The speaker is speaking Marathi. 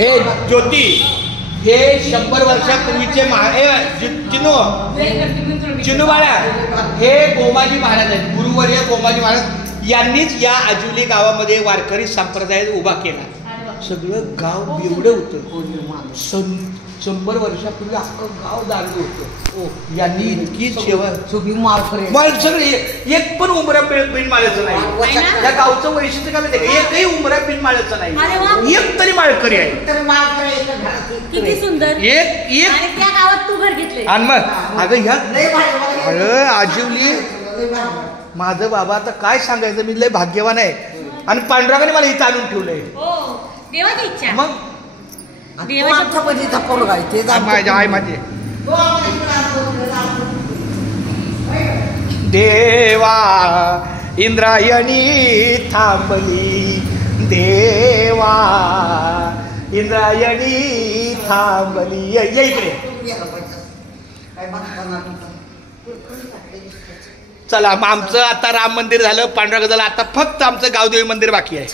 हे ज्योती, हे 100 वर्षापूर्वीचे चिनू बाळा, हे गोमाजी महाराज आहेत, गुरुवर्य गोमाजी महाराज यांनीच या आजुली गावामध्ये वारकरी संप्रदाय उभा केला. सगळं गाव एवढं होतं, 100 वर्षापूर्वी अख्खं गाव दांडलं होतं. यांनी इतकी सेवा सगळे एक पण उमरा बिन माळायचं नाही. या गावचं वैशिष्ट्य काय माहिती, एकही उमरा बिन माळायचं नाही, एक तरी माळकरी आहे. किती सुंदर. एक त्या गावात तू घर घेतले. आणि मग अगं ह्या आजिवली माझं बाबा, आता काय सांगायचं, मी लय भाग्यवान आहे. आणि पांडुरंगाने मला इथं आणून ठेवलंय. देवाची इच्छा. मग माझ्या आई माझे देवा इंद्रायणी थांबली, देवा इंद्रायणी थांबली. ये इकडे. चला, आमचं आता राम मंदिर झालं, पांडुरंग झालं, आता फक्त आमचं गावदेवी मंदिर बाकी आहे.